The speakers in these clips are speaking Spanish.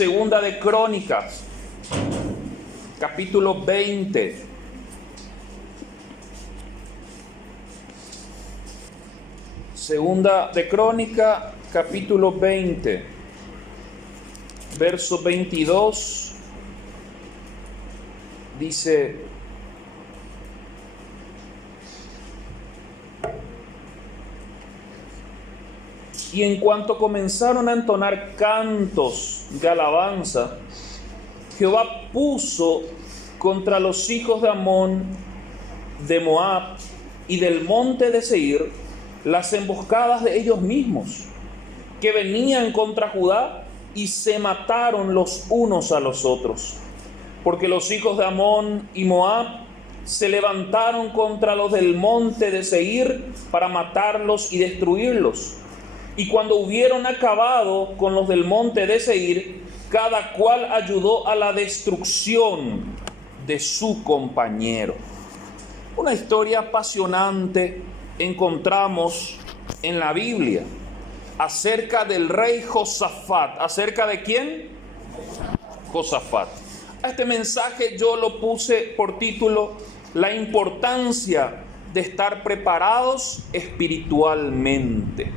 Segunda de Crónicas, capítulo 20. Segunda de Crónica, capítulo 20, verso 22, dice: y en cuanto comenzaron a entonar cantos de alabanza, Jehová puso contra los hijos de Amón, de Moab y del monte de Seir las emboscadas de ellos mismos, que venían contra Judá, y se mataron los unos a los otros, porque los hijos de Amón y Moab se levantaron contra los del monte de Seir para matarlos y destruirlos. Y cuando hubieron acabado con los del monte de Seir, cada cual ayudó a la destrucción de su compañero. Una historia apasionante encontramos en la Biblia acerca del rey Josafat. ¿Acerca de quién? Josafat. A este mensaje yo lo puse por título: la importancia de estar preparados espiritualmente.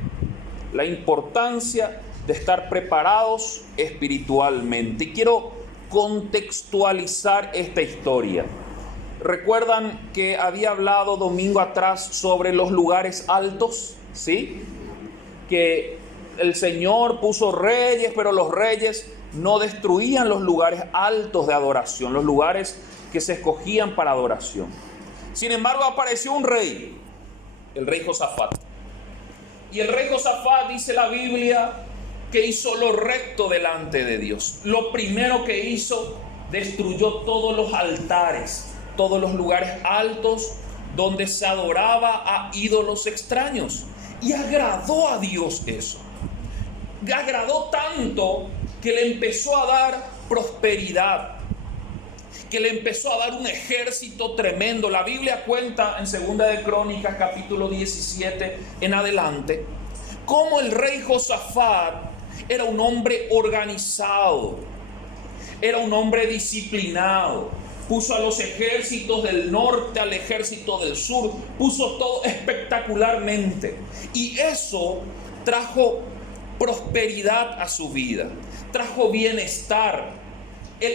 La importancia de estar preparados espiritualmente. Y quiero contextualizar esta historia. ¿Recuerdan que había hablado domingo atrás sobre los lugares altos? ¿Sí? Que el Señor puso reyes, pero los reyes no destruían los lugares altos de adoración, los lugares que se escogían para adoración. Sin embargo, apareció un rey, el rey Josafat. Y el rey Josafat, dice la Biblia, que hizo lo recto delante de Dios. Lo primero que hizo, destruyó todos los altares, todos los lugares altos donde se adoraba a ídolos extraños. Y agradó a Dios eso. Le agradó tanto que le empezó a dar prosperidad, que le empezó a dar un ejército tremendo. La Biblia cuenta en Segunda de Crónicas, capítulo 17 en adelante, cómo el rey Josafat era un hombre organizado, era un hombre disciplinado. Puso a los ejércitos del norte, al ejército del sur, puso todo espectacularmente. Y eso trajo prosperidad a su vida, trajo bienestar.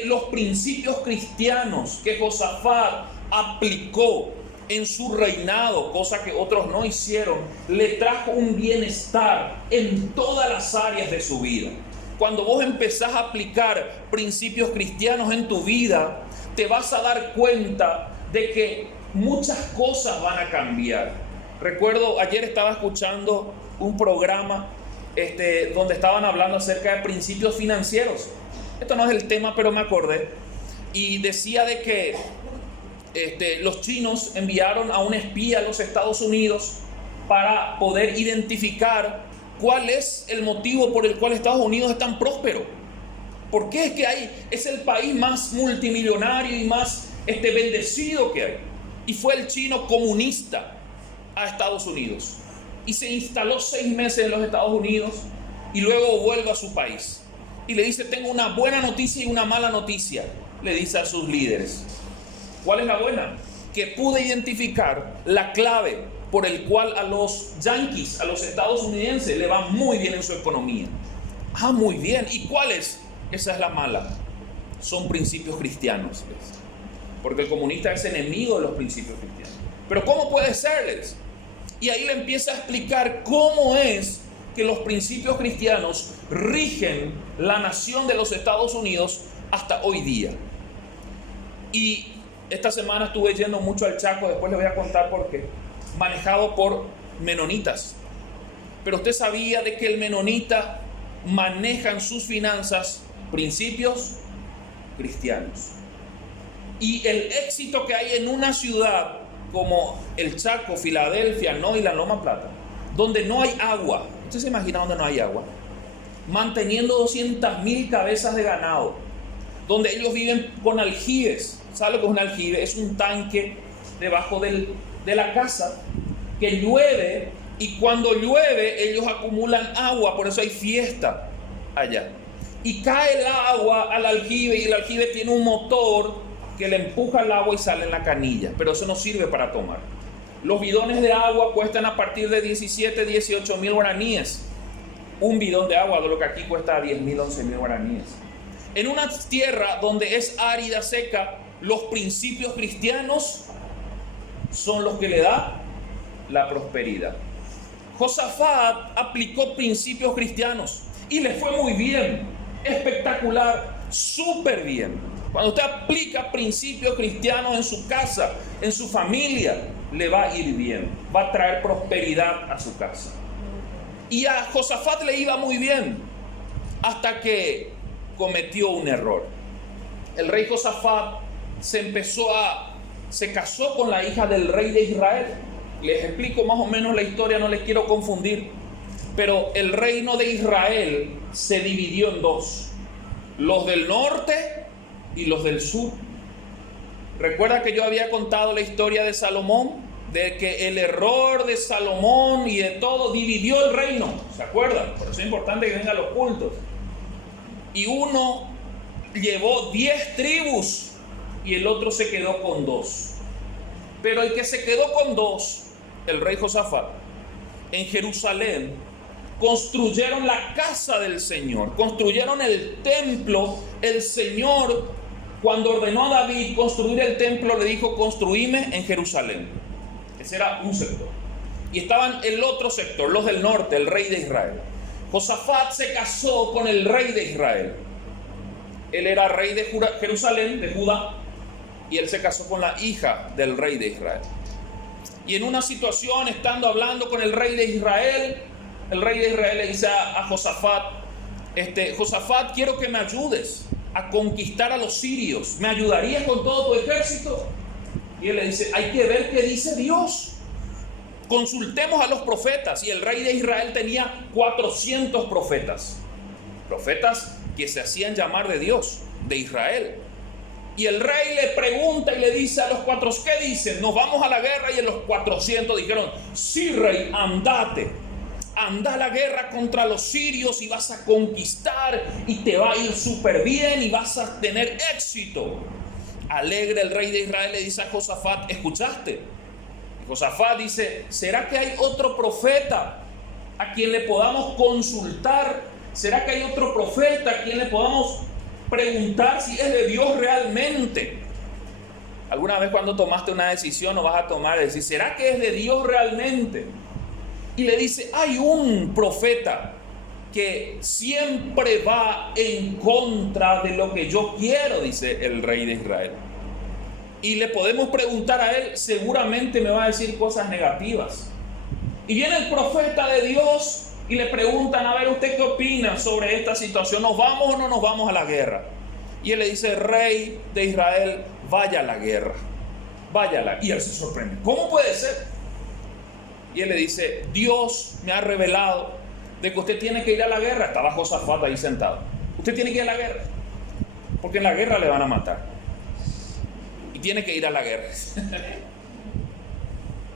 Los principios cristianos que Josafat aplicó en su reinado, cosa que otros no hicieron, le trajo un bienestar en todas las áreas de su vida. Cuando vos empezás a aplicar principios cristianos en tu vida, te vas a dar cuenta de que muchas cosas van a cambiar. Recuerdo, ayer estaba escuchando un programa donde estaban hablando acerca de principios financieros. Esto no es el tema, pero me acordé. Y decía de que los chinos enviaron a un espía a los Estados Unidos para poder identificar cuál es el motivo por el cual Estados Unidos es tan próspero. ¿Por qué es que es el país más multimillonario y más bendecido que hay? Y fue el chino comunista a Estados Unidos. Y se instaló 6 meses en los Estados Unidos y luego vuelve a su país. Y le dice: tengo una buena noticia y una mala noticia, le dice a sus líderes. ¿Cuál es la buena? Que pude identificar la clave por el cual a los yanquis, a los estadounidenses, le va muy bien en su economía. Ah, muy bien. ¿Y cuál es? Esa es la mala. Son principios cristianos. Porque el comunista es enemigo de los principios cristianos. Pero ¿cómo puede serles? Y ahí le empieza a explicar cómo es que los principios cristianos rigen la nación de los Estados Unidos hasta hoy día. Y esta semana estuve yendo mucho al Chaco, después les voy a contar por qué, manejado por menonitas. Pero usted sabía de que el menonita maneja en sus finanzas principios cristianos. Y el éxito que hay en una ciudad como el Chaco, Filadelfia, ¿no? Y la Loma Plata, donde no hay agua. ¿Usted se imagina donde no hay agua? Manteniendo 200,000 cabezas de ganado, donde ellos viven con aljibes. ¿Sabe lo que es un aljibe? Es un tanque debajo de la casa que llueve, y cuando llueve ellos acumulan agua, por eso hay fiesta allá. y cae el agua al aljibe, y el aljibe tiene un motor que le empuja el agua y sale en la canilla, pero eso no sirve para tomar. Los bidones de agua cuestan a partir de 17, 18 mil guaraníes. Un bidón de agua, de lo que aquí cuesta 10 mil, 11 mil guaraníes. En una tierra donde es árida, seca, los principios cristianos son los que le da la prosperidad. Josafat aplicó principios cristianos y le fue muy bien, espectacular, súper bien. Cuando usted aplica principios cristianos en su casa, en su familia, le va a ir bien, va a traer prosperidad a su casa. Y a Josafat le iba muy bien, hasta que cometió un error. El rey Josafat se casó con la hija del rey de Israel. Les explico más o menos la historia, no les quiero confundir. Pero el reino de Israel se dividió en dos: los del norte y los del sur. Recuerda que yo había contado la historia de Salomón, de que el error de Salomón y de todo dividió el reino. ¿Se acuerdan? Por eso es importante que vengan los cultos. Y uno llevó 10 tribus y el otro se quedó con 2. Pero el que se quedó con 2, el rey Josafat, en Jerusalén, construyeron la casa del Señor, construyeron el templo. El Señor, cuando ordenó a David construir el templo, le dijo: construíme en Jerusalén. Ese era un sector. Y estaban el otro sector, los del norte, el rey de Israel. Josafat se casó con el rey de Israel. Él era rey de Jerusalén, de Judá, y él se casó con la hija del rey de Israel. Y en una situación, estando hablando con el rey de Israel le dice a Josafat: Josafat, quiero que me ayudes a conquistar a los sirios. ¿Me ayudarías con todo tu ejército? Y él le dice: hay que ver qué dice Dios. Consultemos a los profetas. Y el rey de Israel tenía 400 profetas. Profetas que se hacían llamar de Dios, de Israel. Y el rey le pregunta y le dice a los 400, ¿qué dicen? ¿Nos vamos a la guerra? Y en los 400 dijeron: sí, rey, andate. Anda a la guerra contra los sirios y vas a conquistar y te va a ir súper bien y vas a tener éxito. Alegre, el rey de Israel le dice a Josafat: ¿escuchaste? Y Josafat dice: ¿será que hay otro profeta a quien le podamos consultar? ¿Será que hay otro profeta a quien le podamos preguntar si es de Dios realmente? ¿Alguna vez cuando tomaste una decisión o vas a tomar, decir: ¿será que es de Dios realmente? Y le dice: hay un profeta que siempre va en contra de lo que yo quiero, dice el rey de Israel. Y le podemos preguntar a él, seguramente me va a decir cosas negativas. Y viene el profeta de Dios y le preguntan: a ver, ¿usted qué opina sobre esta situación? ¿Nos vamos o no nos vamos a la guerra? Y él le dice: rey de Israel, vaya a la guerra, váyala. Y él se sorprende: ¿cómo puede ser? Y él le dice: Dios me ha revelado de que usted tiene que ir a la guerra. Estaba Josafat ahí sentado. Usted tiene que ir a la guerra, porque en la guerra le van a matar. Y tiene que ir a la guerra.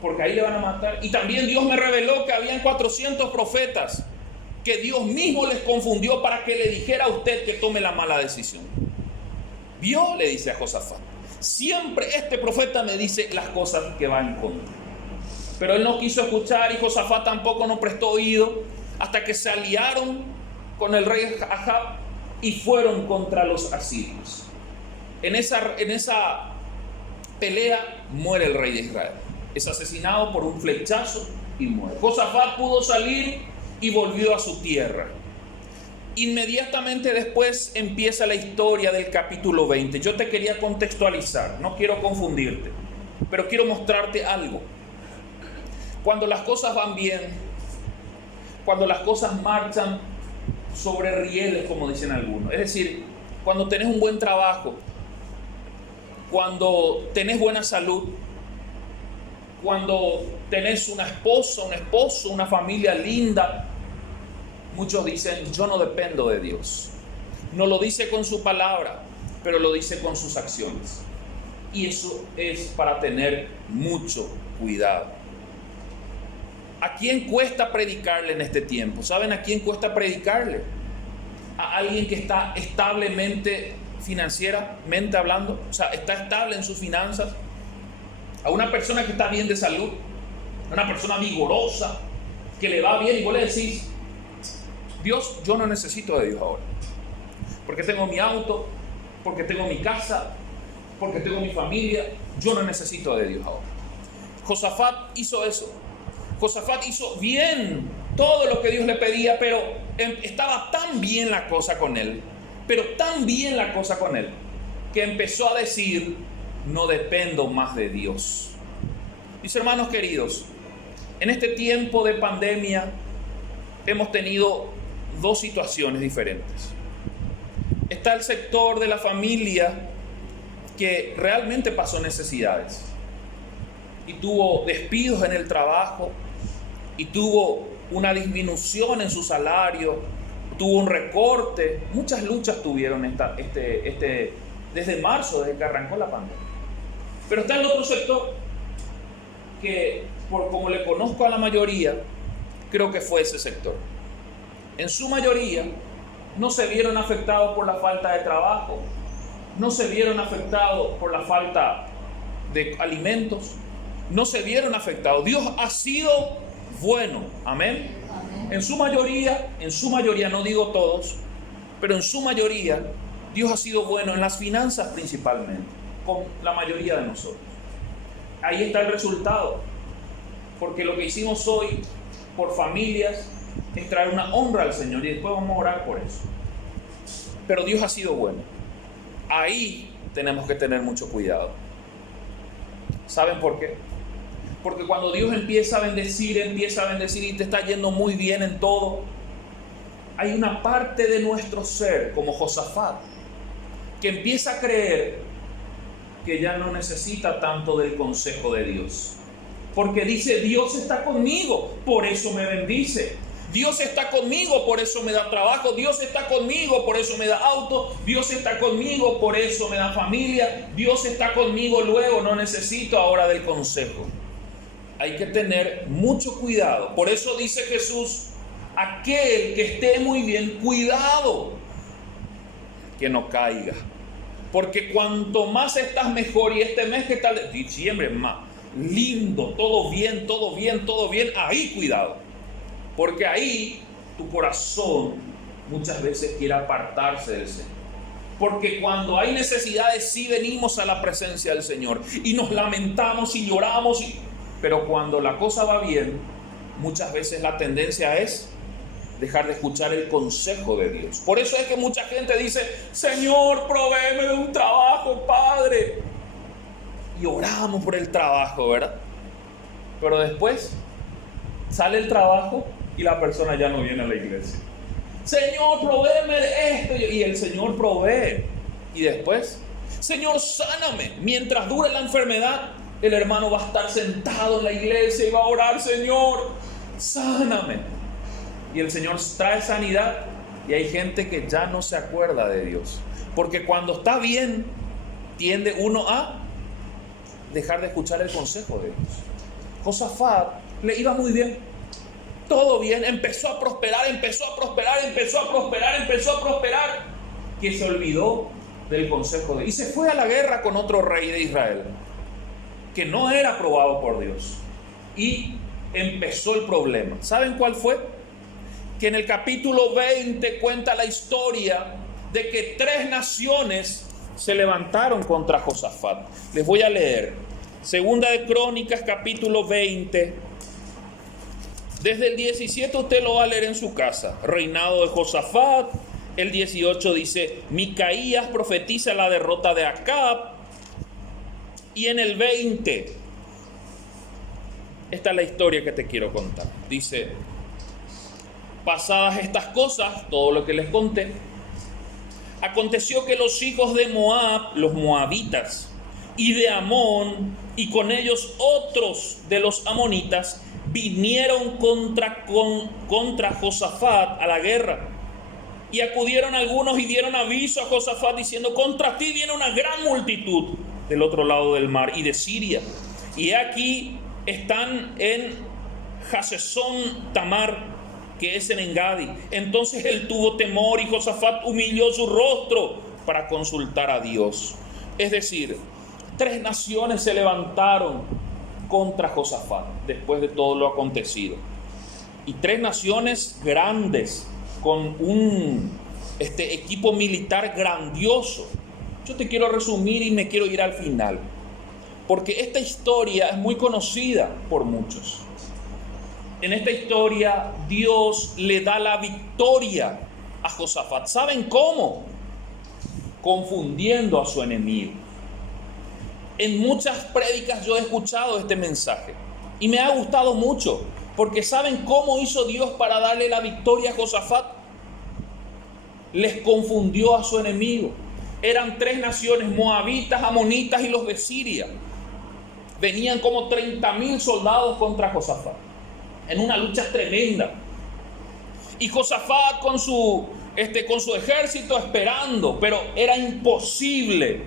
Porque ahí le van a matar. Y también Dios me reveló que habían 400 profetas que Dios mismo les confundió para que le dijera a usted que tome la mala decisión. Dios le dice a Josafat: siempre este profeta me dice las cosas que van en contra. Pero él no quiso escuchar, y Josafat tampoco no prestó oído, hasta que se aliaron con el rey Ahab y fueron contra los asirios. En esa pelea muere el rey de Israel. Es asesinado por un flechazo y muere. Josafat pudo salir y volvió a su tierra. Inmediatamente después empieza la historia del capítulo 20. Yo te quería contextualizar, no quiero confundirte, pero quiero mostrarte algo. Cuando las cosas van bien, cuando las cosas marchan sobre rieles, como dicen algunos, es decir, cuando tenés un buen trabajo, cuando tenés buena salud, cuando tenés una esposa, un esposo, una familia linda, muchos dicen: yo no dependo de Dios. No lo dice con su palabra, pero lo dice con sus acciones. Y eso es para tener mucho cuidado. ¿A quién cuesta predicarle en este tiempo? ¿Saben a quién cuesta predicarle? a alguien que está establemente financieramente hablando, o sea, está estable en sus finanzas, a una persona que está bien de salud, a una persona vigorosa, que le va bien, y vos le decís: Dios, yo no necesito de Dios ahora, porque tengo mi auto, porque tengo mi casa, porque tengo mi familia, yo no necesito de Dios ahora. Josafat hizo eso. Josafat hizo bien todo lo que Dios le pedía, pero estaba tan bien la cosa con él, que empezó a decir: no dependo más de Dios. Mis hermanos queridos, en este tiempo de pandemia hemos tenido dos situaciones diferentes. Está el sector de la familia que realmente pasó necesidades y tuvo despidos en el trabajo y tuvo una disminución en su salario, tuvo un recorte. Muchas luchas tuvieron desde marzo, desde que arrancó la pandemia. Pero está el otro sector que, por como le conozco a la mayoría, creo que fue ese sector. En su mayoría no se vieron afectados por la falta de trabajo, no se vieron afectados por la falta de alimentos, no se vieron afectados. Dios ha sido bueno, amén. En su mayoría, no digo todos, pero en su mayoría, Dios ha sido bueno en las finanzas principalmente, con la mayoría de nosotros. Ahí está el resultado, porque lo que hicimos hoy por familias es traer una honra al Señor, y después vamos a orar por eso. Pero Dios ha sido bueno. Ahí tenemos que tener mucho cuidado. ¿Saben por qué? Porque cuando Dios empieza a bendecir y te está yendo muy bien en todo, hay una parte de nuestro ser, como Josafat, que empieza a creer que ya no necesita tanto del consejo de Dios. Porque dice: Dios está conmigo, por eso me bendice. Dios está conmigo, por eso me da trabajo. Dios está conmigo, por eso me da auto. Dios está conmigo, por eso me da familia. Dios está conmigo, luego no necesito ahora del consejo. Hay que tener mucho cuidado. Por eso dice Jesús: aquel que esté muy bien, cuidado que no caiga. Porque cuanto más estás mejor, y este mes que tal, diciembre más lindo, todo bien, ahí cuidado. Porque ahí tu corazón muchas veces quiere apartarse del Señor. Porque cuando hay necesidades sí venimos a la presencia del Señor y nos lamentamos y lloramos, pero cuando la cosa va bien, muchas veces la tendencia es dejar de escuchar el consejo de Dios. Por eso es que mucha gente dice: Señor, provéeme de un trabajo, Padre. Y oramos por el trabajo, ¿verdad? Pero después sale el trabajo y la persona ya no viene a la iglesia. Señor, provéeme de esto. Y el Señor provee. Y después: Señor, sáname. Mientras dure la enfermedad, el hermano va a estar sentado en la iglesia y va a orar: Señor, sáname. Y el Señor trae sanidad, y hay gente que ya no se acuerda de Dios. Porque cuando está bien, tiende uno a dejar de escuchar el consejo de Dios. Josafat le iba muy bien, todo bien, empezó a prosperar, que se olvidó del consejo de Dios. Y se fue a la guerra con otro rey de Israel, que no era aprobado por Dios. Y empezó el problema. ¿Saben cuál fue? Que en el capítulo 20 cuenta la historia de que 3 naciones se levantaron contra Josafat. Les voy a leer. Segunda de Crónicas, capítulo 20. Desde el 17 usted lo va a leer en su casa. Reinado de Josafat. El 18 dice: Micaías profetiza la derrota de Acab. Y en el 20, esta es la historia que te quiero contar. Dice: pasadas estas cosas, todo lo que les conté, aconteció que los hijos de Moab, los moabitas, y de Amón, y con ellos otros de los amonitas, vinieron contra Josafat a la guerra. Y acudieron algunos y dieron aviso a Josafat diciendo: contra ti viene una gran multitud del otro lado del mar y de Siria. Y aquí están en Hasesón Tamar, que es en Engadi. Entonces él tuvo temor y Josafat humilló su rostro para consultar a Dios. Es decir, 3 naciones se levantaron contra Josafat después de todo lo acontecido. Y 3 naciones grandes con un equipo militar grandioso. Yo te quiero resumir y me quiero ir al final, porque esta historia es muy conocida por muchos. En esta historia Dios le da la victoria a Josafat. ¿Saben cómo? Confundiendo a su enemigo. En muchas prédicas yo he escuchado este mensaje y me ha gustado mucho, porque ¿saben cómo hizo Dios para darle la victoria a Josafat? Les confundió a su enemigo. Eran 3 naciones, moabitas, amonitas y los de Siria. Venían como 30,000 soldados contra Josafat, en una lucha tremenda. Y Josafat con su ejército esperando, pero era imposible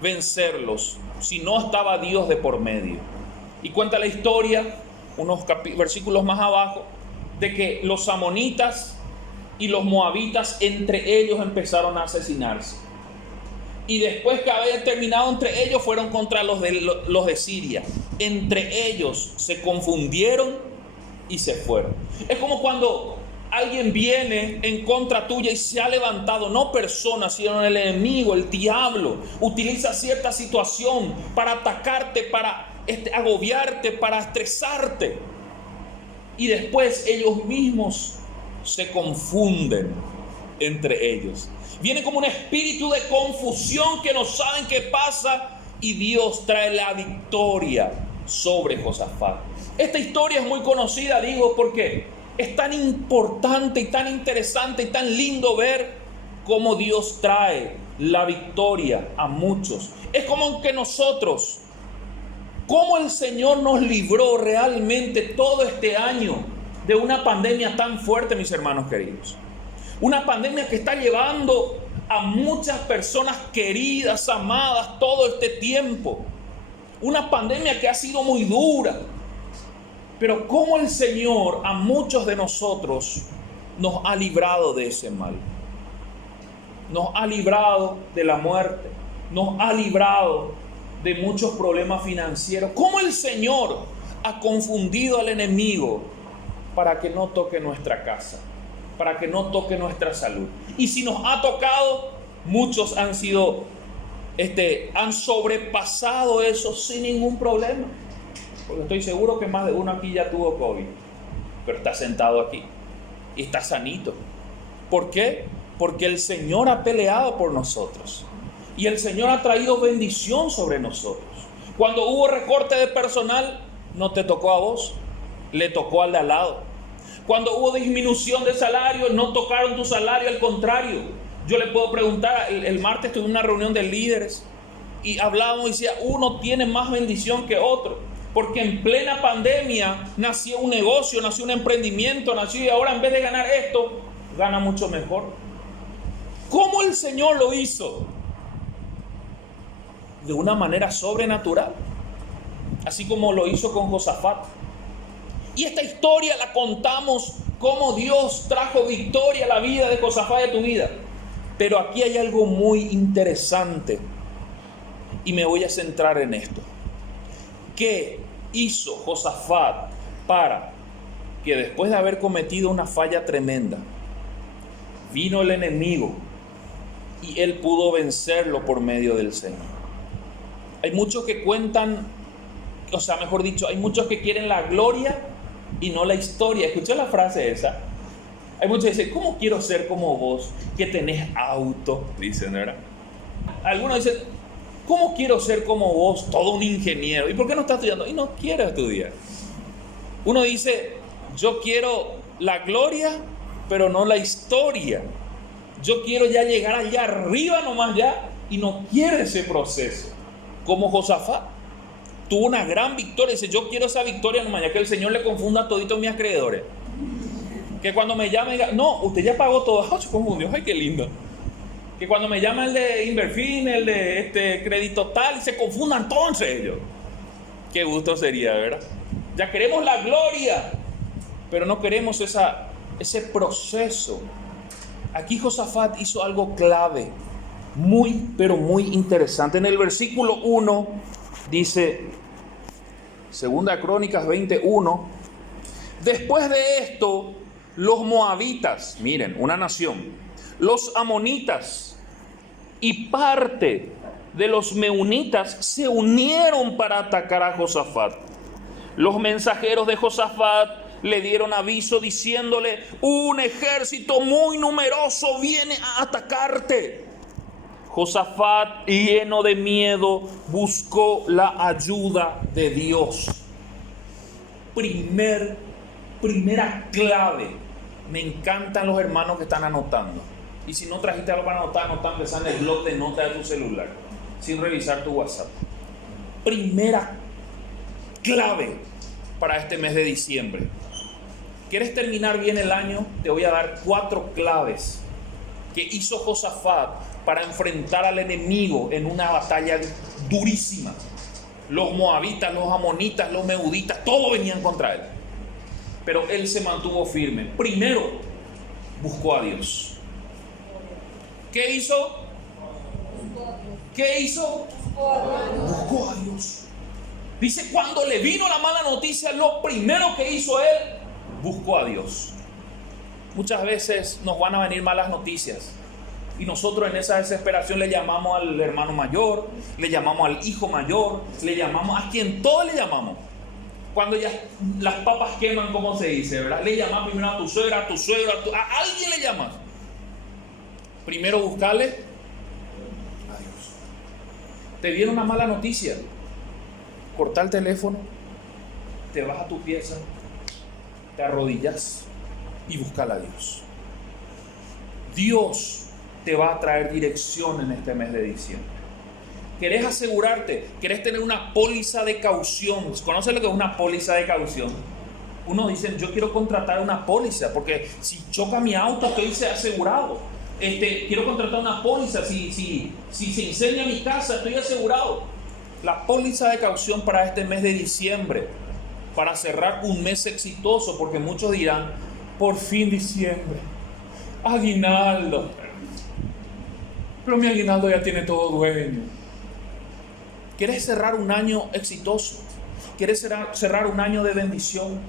vencerlos si no estaba Dios de por medio. Y cuenta la historia, unos versículos más abajo, de que los amonitas y los moabitas entre ellos empezaron a asesinarse. Y después que habían terminado entre ellos, fueron contra los de Siria. Entre ellos se confundieron y se fueron. Es como cuando alguien viene en contra tuya y se ha levantado, no personas, sino el enemigo, el diablo, utiliza cierta situación para atacarte, para agobiarte, para estresarte. Y después ellos mismos se confunden entre ellos. Viene como un espíritu de confusión que no saben qué pasa, y Dios trae la victoria sobre Josafat. Esta historia es muy conocida, digo, porque es tan importante y tan interesante y tan lindo ver cómo Dios trae la victoria a muchos. Es como que nosotros, cómo el Señor nos libró realmente todo este año de una pandemia tan fuerte, mis hermanos queridos. Una pandemia que está llevando a muchas personas queridas, amadas, todo este tiempo. Una pandemia que ha sido muy dura. Pero cómo el Señor a muchos de nosotros nos ha librado de ese mal. Nos ha librado de la muerte. Nos ha librado de muchos problemas financieros. Cómo el Señor ha confundido al enemigo para que no toque nuestra casa, para que no toque nuestra salud. Y si nos ha tocado, muchos han sobrepasado eso sin ningún problema. Porque estoy seguro que más de uno aquí ya tuvo COVID, pero está sentado aquí y está sanito. ¿Por qué? Porque el Señor ha peleado por nosotros y el Señor ha traído bendición sobre nosotros. Cuando hubo recorte de personal, no te tocó a vos, le tocó al de al lado. Cuando hubo disminución de salario, no tocaron tu salario, al contrario. Yo le puedo preguntar, el martes tuve una reunión de líderes y hablábamos y decía, uno tiene más bendición que otro, porque en plena pandemia nació un negocio, nació un emprendimiento, nació, y ahora en vez de ganar esto, gana mucho mejor. ¿Cómo el Señor lo hizo? De una manera sobrenatural, así como lo hizo con Josafat. Y esta historia la contamos cómo Dios trajo victoria a la vida de Josafat y a tu vida. Pero aquí hay algo muy interesante y me voy a centrar en esto. ¿Qué hizo Josafat para que después de haber cometido una falla tremenda, vino el enemigo y él pudo vencerlo por medio del Señor? Hay muchos que cuentan, o sea, mejor dicho, hay muchos que quieren la gloria y no la historia. ¿Escuchó la frase esa? Hay muchos que dicen, ¿cómo quiero ser como vos, que tenés auto? Dicen, ¿verdad? Algunos dicen, ¿cómo quiero ser como vos, todo un ingeniero? ¿Y por qué no estás estudiando? Y no quiero estudiar. Uno dice, yo quiero la gloria, pero no la historia. Yo quiero ya llegar allá arriba nomás ya, y no quiero ese proceso. Como Josafat tuvo una gran victoria, dice, yo quiero esa victoria nomás, ya que el Señor le confunda a toditos mis acreedores. Que cuando me llame, no, usted ya pagó todo. ¡Oh, se confundió! ¡Ay, qué lindo! Que cuando me llama el de Inverfin, el de crédito tal, se confundan todos entre ellos. Qué gusto sería, ¿verdad? Ya queremos la gloria, pero no queremos esa ese proceso. Aquí Josafat hizo algo clave, muy, pero muy interesante. En el versículo 1 dice, Segunda Crónicas 21, después de esto, los moabitas, miren, una nación, los amonitas y parte de los meunitas se unieron para atacar a Josafat. Los mensajeros de Josafat le dieron aviso diciéndole, un ejército muy numeroso viene a atacarte. Josafat, lleno de miedo, buscó la ayuda de Dios. Primera clave. Me encantan los hermanos que están anotando. Y si no trajiste algo para anotar, empezando en el blog de notas de tu celular, sin revisar tu WhatsApp. Primera clave para este mes de diciembre. ¿Quieres terminar bien el año? Te voy a dar 4 claves que hizo Josafat para enfrentar al enemigo en una batalla durísima. Los moabitas, los amonitas, los meuditas, todos venían contra él. Pero él se mantuvo firme. Primero, buscó a Dios. ¿Qué hizo? ¿Qué hizo? Buscó a Dios. Dice, cuando le vino la mala noticia, lo primero que hizo él, buscó a Dios. Muchas veces nos van a venir malas noticias y nosotros en esa desesperación le llamamos al hermano mayor, le llamamos al hijo mayor, le llamamos a quien todos le llamamos. Cuando ya las papas queman, como se dice, ¿verdad? Le llamas primero a tu suegra, a tu suegro, a alguien le llamas. Primero buscarle a Dios. Te viene una mala noticia, corta el teléfono, te vas a tu pieza, te arrodillas y busca a Dios. Dios te va a traer dirección en este mes de diciembre. ¿Querés asegurarte? ¿Querés tener una póliza de caución? ¿Conoces lo que es una póliza de caución? Uno dice, yo quiero contratar una póliza porque si choca mi auto estoy asegurado. Quiero contratar una póliza, si se incendia mi casa estoy asegurado. La póliza de caución para este mes de diciembre, para cerrar un mes exitoso, porque muchos dirán, por fin diciembre, aguinaldo, pero mi aguinaldo ya tiene todo dueño. ¿Quieres cerrar un año exitoso? ¿Quieres cerrar un año de bendición?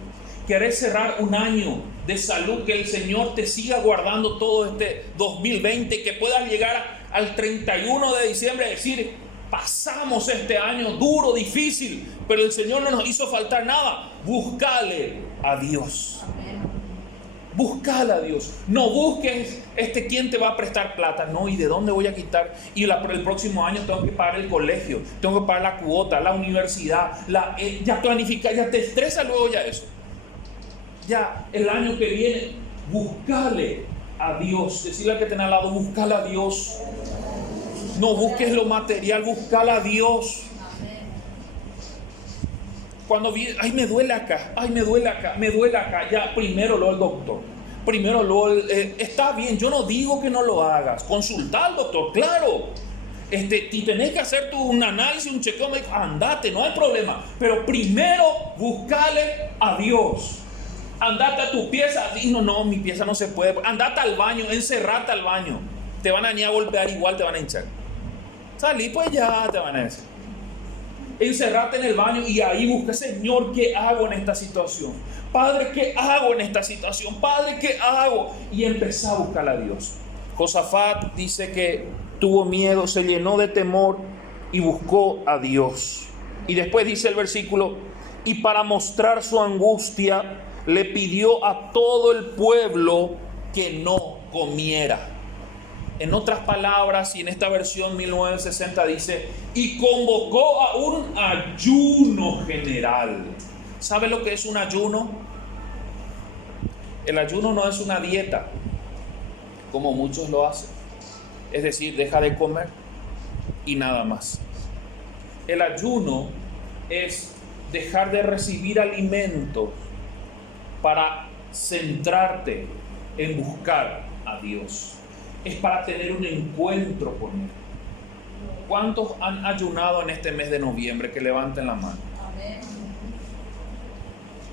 ¿Quieres cerrar un año de salud? Que el Señor te siga guardando todo este 2020, que puedas llegar al 31 de diciembre y decir, pasamos este año duro, difícil, pero el Señor no nos hizo faltar nada. Búscale a Dios. Búscale a Dios. No busques quién te va a prestar plata. No, ¿y de dónde voy a quitar? Y el próximo año tengo que pagar el colegio, tengo que pagar la cuota, la universidad, ya planifica, ya te estresa luego ya eso. Ya el año que viene, búscale a Dios. Decirle al que tenga al lado, búscale a Dios. No busques lo material, búscale a Dios. Cuando viene, ay, me duele acá, ya primero lo el doctor. Primero lo está bien, yo no digo que no lo hagas. Consulta al doctor, claro. Si tenés que hacer un análisis, un chequeo médico, andate, no hay problema. Pero primero, búscale a Dios. Andate a tu pieza. Y no, mi pieza no se puede. Andate al baño, encerrate al baño. Te van a ni a golpear, igual te van a hinchar. Salí, pues ya te van a decir. Encerrate en el baño y ahí busca, Señor, ¿qué hago en esta situación? Padre, ¿qué hago en esta situación? Padre, ¿qué hago? Y empezá a buscar a Dios. Josafat dice que tuvo miedo, se llenó de temor y buscó a Dios. Y después dice el versículo, y para mostrar su angustia, le pidió a todo el pueblo que no comiera. En otras palabras, y en esta versión 1960 dice, y convocó a un ayuno general. ¿Sabe lo que es un ayuno? El ayuno no es una dieta, como muchos lo hacen. Es decir, deja de comer y nada más. El ayuno es dejar de recibir alimentos para centrarte en buscar a Dios. Es para tener un encuentro con Él. ¿Cuántos han ayunado en este mes de noviembre? Que levanten la mano.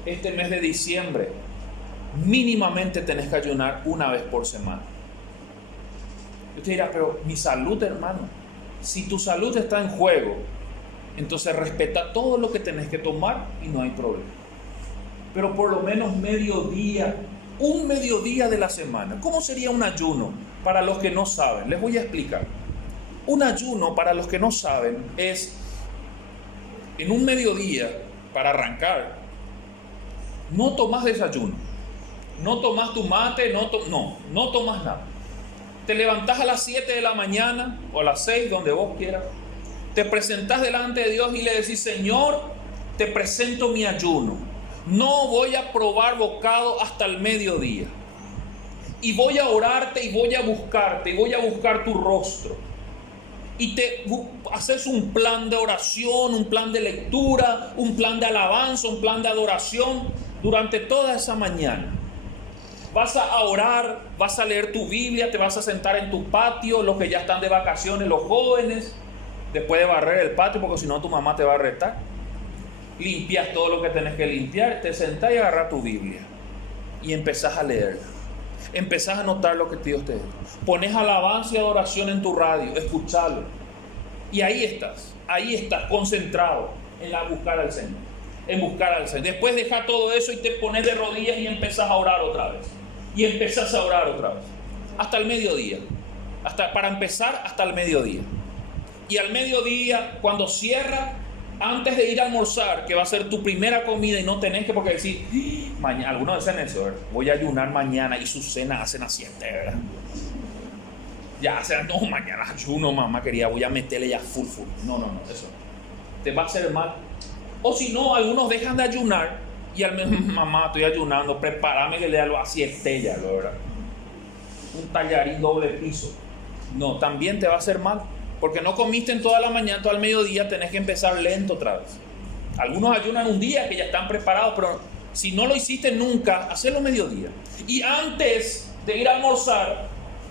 Este mes de diciembre, mínimamente tenés que ayunar una vez por semana. Usted dirá, pero mi salud, hermano, si tu salud está en juego, entonces respeta todo lo que tenés que tomar y no hay problema. Pero por lo menos mediodía, un mediodía de la semana. ¿Cómo sería un ayuno? Para los que no saben, les voy a explicar. Un ayuno, para los que no saben, es en un mediodía, para arrancar, no tomás desayuno, no tomás tu mate, no tomás nada. Te levantás a las 7 de la mañana o a las 6, donde vos quieras. Te presentás delante de Dios y le decís, Señor, te presento mi ayuno. No voy a probar bocado hasta el mediodía. Y voy a orarte y voy a buscarte y voy a buscar tu rostro. Y te haces un plan de oración, un plan de lectura, un plan de alabanza, un plan de adoración durante toda esa mañana. Vas a orar, vas a leer tu Biblia, te vas a sentar en tu patio, los que ya están de vacaciones, los jóvenes, después de barrer el patio, porque si no tu mamá te va a retar. Limpias todo lo que tenés que limpiar, te sentás y agarras tu Biblia y empezás a leerla. Empezás a notar lo que Dios te dice. Pones alabanza y adoración en tu radio, escuchalo. Y ahí estás concentrado en buscar al Señor. En buscar al Señor. Después deja todo eso y te pones de rodillas y empezás a orar otra vez. Y empezás a orar otra vez. Hasta el mediodía. Para empezar, hasta el mediodía. Y al mediodía, cuando cierra, antes de ir a almorzar, que va a ser tu primera comida y no tenés que porque decir, mañana, algunos dicen eso, ¿verdad? Voy a ayunar mañana y su cena hacen a 7, ¿verdad? Ya hacen, no, mañana ayuno, mamá quería, voy a meterle ya full. No, eso te va a hacer mal. O si no, algunos dejan de ayunar y al menos, mamá, estoy ayunando, prepárame que le da a 7 ya, ¿verdad? Un tallarín doble piso. No, también te va a hacer mal. Porque no comiste en toda la mañana, todo el mediodía, tenés que empezar lento otra vez. Algunos ayunan un día que ya están preparados, pero si no lo hiciste nunca, hacelo mediodía. Y antes de ir a almorzar,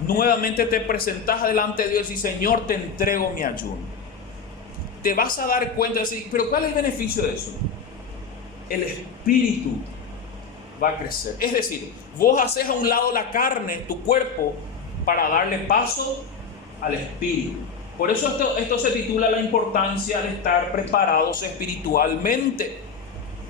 nuevamente te presentás delante de Dios y Señor, te entrego mi ayuno. Te vas a dar cuenta de decir, pero ¿cuál es el beneficio de eso? El espíritu va a crecer. Es decir, vos haces a un lado la carne, tu cuerpo, para darle paso al espíritu. Por eso esto se titula la importancia de estar preparados espiritualmente.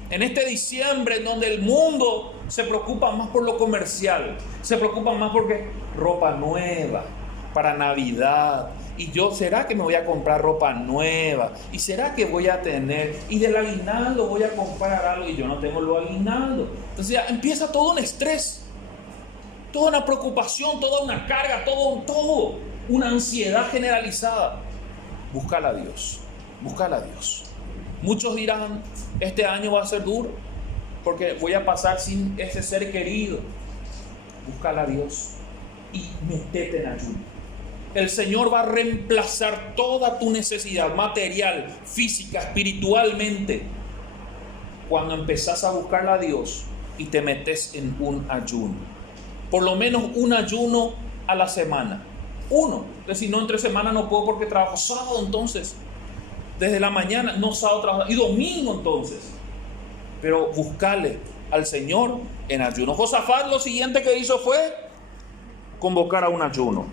En este diciembre, en donde el mundo se preocupa más por lo comercial, se preocupa más porque ropa nueva para Navidad. Y yo, ¿será que me voy a comprar ropa nueva? ¿Y será que voy a tener? Y del aguinaldo voy a comprar algo y yo no tengo lo aguinaldo. Entonces ya empieza todo un estrés, toda una preocupación, toda una carga, todo. Una ansiedad generalizada. Búscala a Dios. Muchos dirán, este año va a ser duro porque voy a pasar sin ese ser querido. Búscala a Dios y metete en ayuno. El Señor va a reemplazar toda tu necesidad material, física, espiritualmente, cuando empezás a buscarla a Dios y te metes en un ayuno. Por lo menos un ayuno a la semana. Uno, es decir, no entre semana no puedo porque trabajo sábado, entonces desde la mañana, no sábado trabajo, y domingo entonces, pero buscarle al Señor en ayuno. Josafat lo siguiente que hizo fue convocar a un ayuno.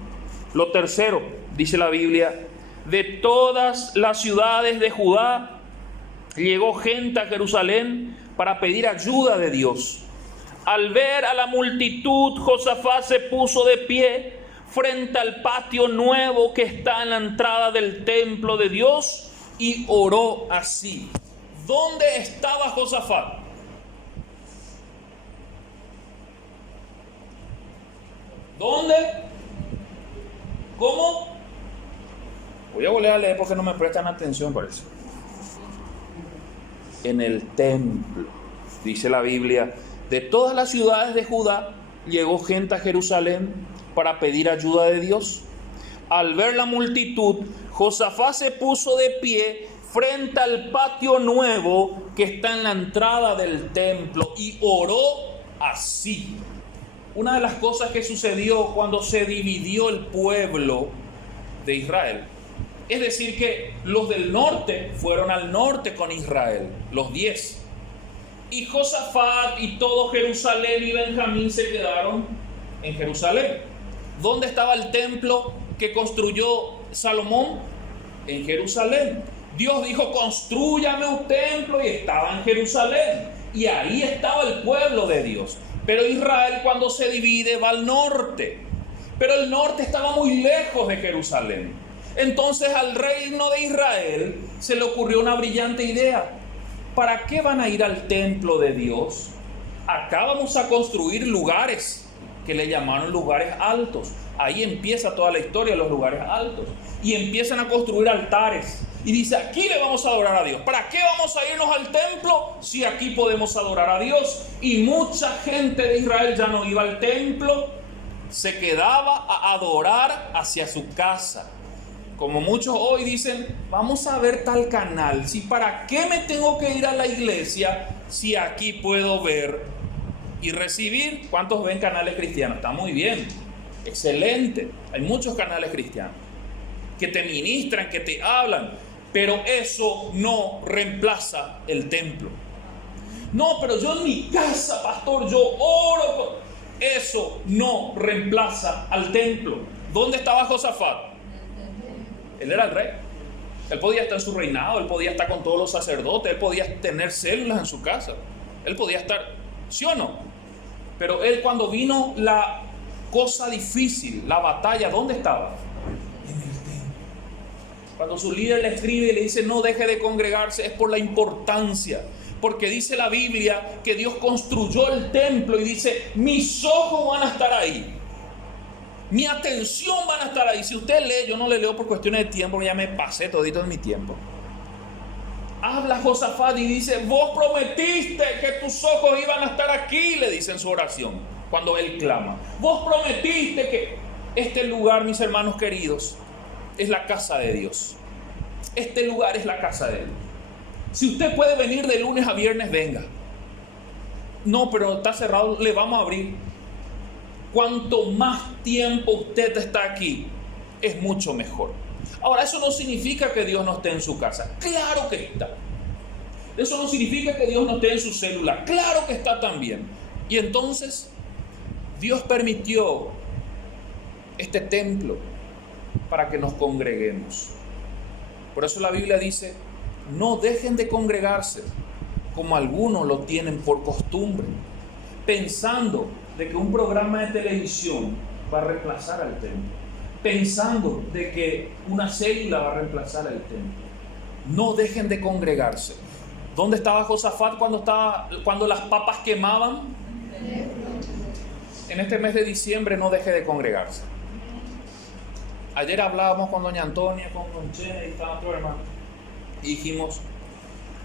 Lo tercero, dice la Biblia, de todas las ciudades de Judá llegó gente a Jerusalén para pedir ayuda de Dios. Al ver a la multitud, Josafat se puso de pie frente al patio nuevo que está en la entrada del templo de Dios y oró así. ¿Dónde estaba Josafat? ¿Dónde? ¿Cómo? Voy a volver a leer porque no me prestan atención, parece. En el templo, dice la Biblia, de todas las ciudades de Judá llegó gente a Jerusalén para pedir ayuda de Dios. Al ver la multitud, Josafat se puso de pie frente al patio nuevo que está en la entrada del templo y oró así. Una de las cosas que sucedió cuando se dividió el pueblo de Israel, es decir que los del norte fueron al norte con Israel, los 10, Y Josafat y todo Jerusalén y Benjamín se quedaron en Jerusalén. ¿Dónde estaba el templo que construyó Salomón? En Jerusalén. Dios dijo: constrúyame un templo, y estaba en Jerusalén. Y ahí estaba el pueblo de Dios. Pero Israel, cuando se divide, va al norte. Pero el norte estaba muy lejos de Jerusalén. Entonces al reino de Israel se le ocurrió una brillante idea. ¿Para qué van a ir al templo de Dios? Acá vamos a construir lugares que le llamaron lugares altos. Ahí empieza toda la historia de los lugares altos. Y empiezan a construir altares. Y dice: aquí le vamos a adorar a Dios. ¿Para qué vamos a irnos al templo si aquí podemos adorar a Dios? Y mucha gente de Israel ya no iba al templo, se quedaba a adorar hacia su casa. Como muchos hoy dicen: vamos a ver tal canal. ¿Sí? ¿Para qué me tengo que ir a la iglesia si aquí puedo ver y recibir? ¿Cuántos ven canales cristianos? Está muy bien, excelente. Hay muchos canales cristianos que te ministran, que te hablan, pero eso no reemplaza el templo. No, pero yo en mi casa, pastor, yo oro. Eso no reemplaza al templo. ¿Dónde estaba Josafat? Él era el rey. Él podía estar en su reinado, él podía estar con todos los sacerdotes, él podía tener células en su casa, él podía estar, ¿sí o no? Pero él, cuando vino la cosa difícil, la batalla, ¿dónde estaba? En el templo. Cuando su líder le escribe y le dice: no deje de congregarse, es por la importancia. Porque dice la Biblia que Dios construyó el templo y dice: mis ojos van a estar ahí, mi atención van a estar ahí. Si usted lee, yo no le leo por cuestiones de tiempo, ya me pasé todito de mi tiempo. Habla Josafat y dice: vos prometiste que tus ojos iban a estar aquí, le dice en su oración, cuando él clama. Vos prometiste que este lugar, mis hermanos queridos, es la casa de Dios. Este lugar es la casa de Dios. Si usted puede venir de lunes a viernes, venga. No, pero está cerrado, le vamos a abrir. Cuanto más tiempo usted está aquí, es mucho mejor. Ahora, eso no significa que Dios no esté en su casa. Claro que está. Eso no significa que Dios no esté en su célula. Claro que está también. Y entonces, Dios permitió este templo para que nos congreguemos. Por eso la Biblia dice: no dejen de congregarse, como algunos lo tienen por costumbre, pensando de que un programa de televisión va a reemplazar al templo, pensando de que una célula va a reemplazar al templo. No dejen de congregarse. ¿Dónde estaba Josafat cuando las papas quemaban? En este mes de diciembre no deje de congregarse. Ayer hablábamos con doña Antonia, con don Che y estaba otro hermano, y dijimos: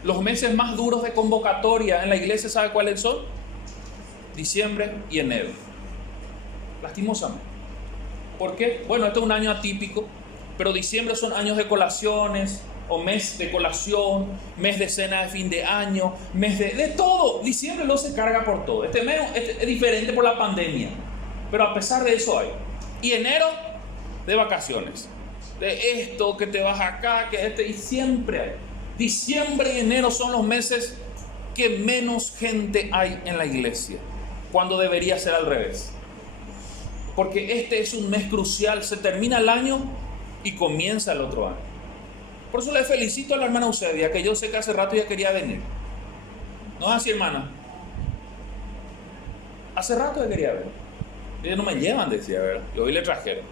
los meses más duros de convocatoria en la iglesia, ¿sabe cuáles son? Diciembre y enero. Lastimosamente. ¿Por qué? Bueno, este es un año atípico, pero diciembre son años de colaciones, o mes de colación, mes de cena de fin de año, mes de todo. Diciembre no se carga por todo. Este mes es diferente por la pandemia, pero a pesar de eso hay. Y enero, de vacaciones, de esto, que te vas acá, y siempre hay. Diciembre y enero son los meses que menos gente hay en la iglesia, cuando debería ser al revés. Porque este es un mes crucial, se termina el año y comienza el otro año. Por eso le felicito a la hermana Eusebia, que yo sé que hace rato ya quería venir. ¿No es así, hermana? Hace rato ya quería ver. Ellos no me llevan, decía, ¿verdad? Y hoy le trajeron.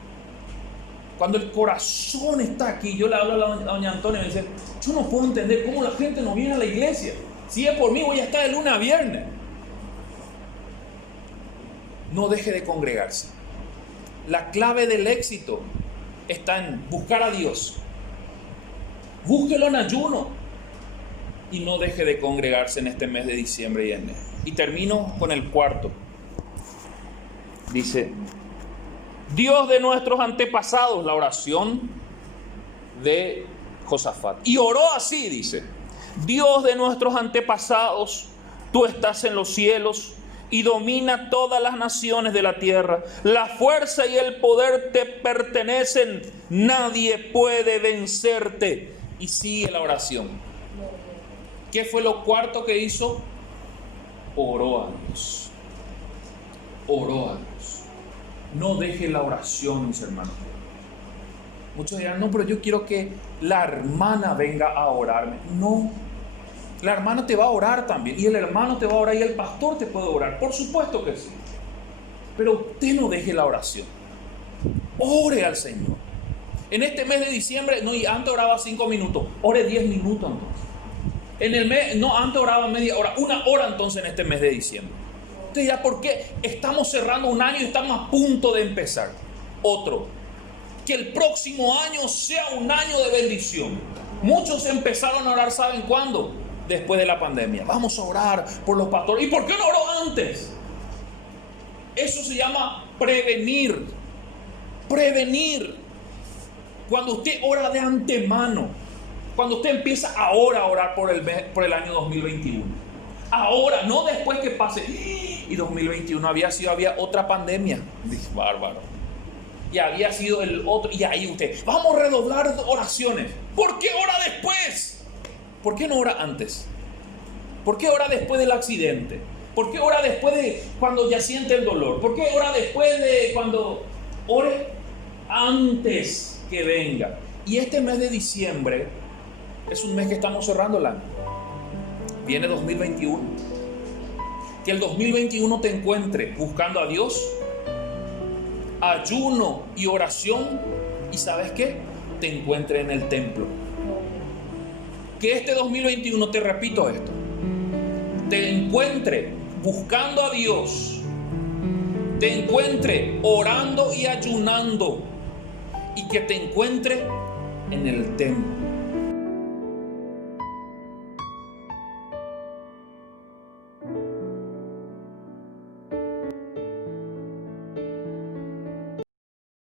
Cuando el corazón está aquí, yo le hablo a doña Antonia y me dice: yo no puedo entender cómo la gente no viene a la iglesia. Si es por mí, voy a estar de lunes a viernes. No deje de congregarse. La clave del éxito está en buscar a Dios. Búsquelo en ayuno. Y no deje de congregarse en este mes de diciembre y enero. Y termino con el cuarto. Dice: Dios de nuestros antepasados, la oración de Josafat. Y oró así, dice: Dios de nuestros antepasados, tú estás en los cielos y domina todas las naciones de la tierra. La fuerza y el poder te pertenecen. Nadie puede vencerte. Y sigue la oración. ¿Qué fue lo cuarto que hizo oró a Dios. Oró a Dios. No deje la oración, mis hermanos. Muchos dirán, no, pero yo quiero que la hermana venga a orarme. No, la hermana te va a orar también, y el hermano te va a orar, y el pastor te puede orar, por supuesto que sí. Pero usted no deje la oración. Ore al Señor. En este mes de diciembre, no, y antes oraba 5 minutos, ore 10 minutos entonces. En el mes, no, antes oraba media hora, 1 hora entonces en este mes de diciembre. Usted dirá, ¿por qué? Estamos cerrando un año y estamos a punto de empezar otro. Que el próximo año sea un año de bendición. Muchos empezaron a orar, ¿saben cuándo? Después de la pandemia. Vamos a orar por los pastores. ¿Y por qué no oró antes? Eso se llama prevenir. Prevenir. Cuando usted ora de antemano, cuando usted empieza ahora a orar por el año 2021. Ahora, no después que pase. Y 2021 había otra pandemia. Dice, bárbaro. Y había sido el otro. Y ahí usted, vamos a redoblar oraciones. ¿Por qué ora después? ¿Por qué no ora antes? ¿Por qué ora después del accidente? ¿Por qué ora después de cuando ya siente el dolor? ¿Por qué ora después de cuando ore antes que venga? Y este mes de diciembre es un mes que estamos cerrando el año. Viene 2021. Que el 2021 te encuentre buscando a Dios, ayuno y oración, y ¿sabes qué? Te encuentre en el templo. Que este 2021, te repito esto, te encuentre buscando a Dios, te encuentre orando y ayunando, y que te encuentre en el templo.